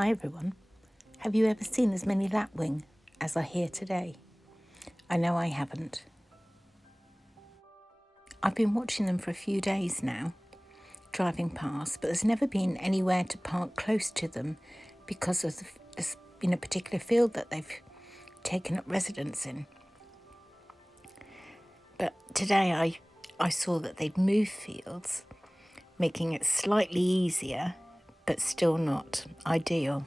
Hi everyone. Have you ever seen as many lapwing as are here today? I know I haven't. I've been watching them for a few days now, driving past, but there's never been anywhere to park close to them because of the particular field that they've taken up residence in. But today I saw that they'd moved fields, making it slightly easier, but still not ideal.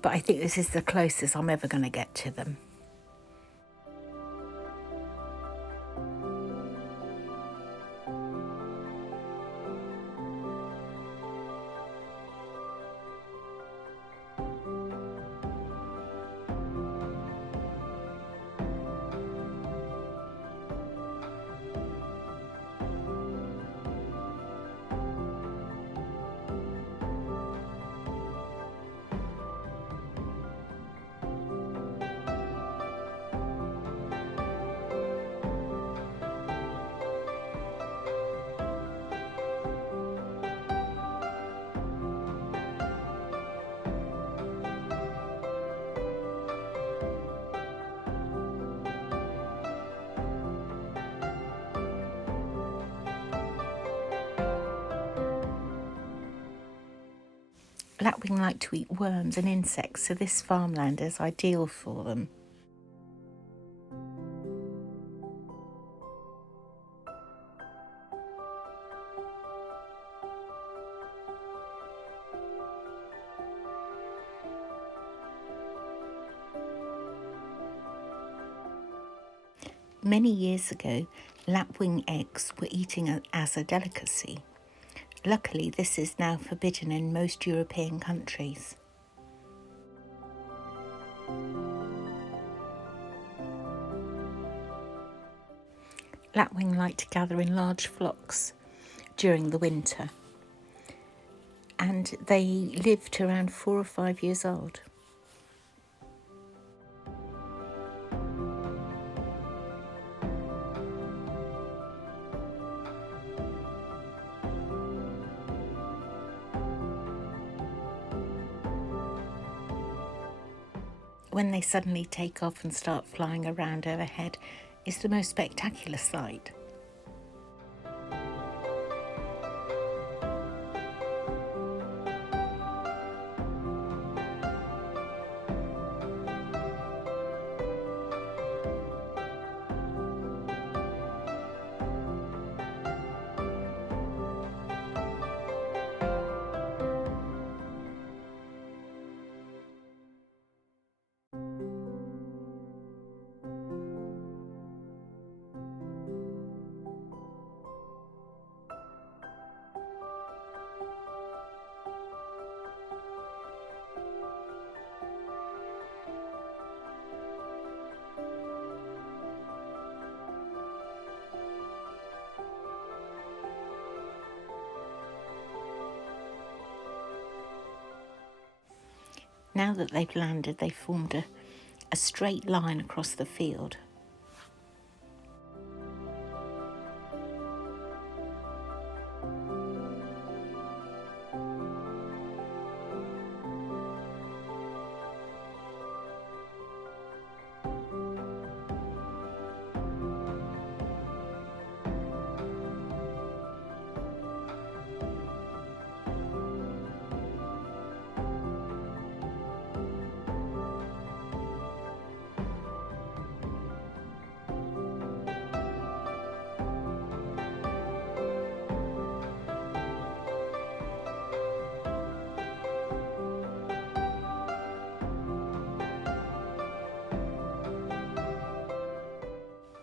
But I think this is the closest I'm ever going to get to them. Lapwing like to eat worms and insects, so this farmland is ideal for them. Many years ago, lapwing eggs were eaten as a delicacy. Luckily, this is now forbidden in most European countries. Lapwing like to gather in large flocks during the winter, and they live to around 4 or 5 years old. When they suddenly take off and start flying around overhead, it's the most spectacular sight. Now that they've landed, they've formed a straight line across the field.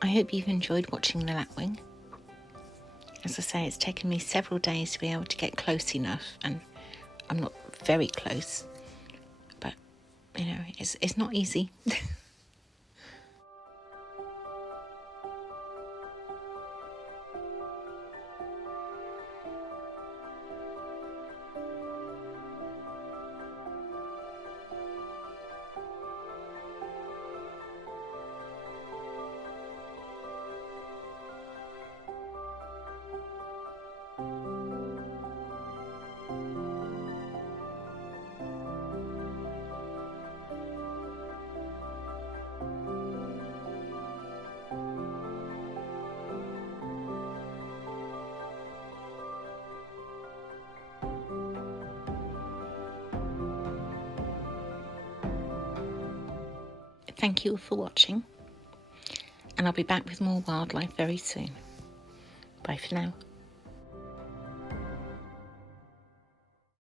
I hope you've enjoyed watching the lapwing. As I say, it's taken me several days to be able to get close enough, and I'm not very close, but it's not easy. Thank you for watching, and I'll be back with more wildlife very soon. Bye for now.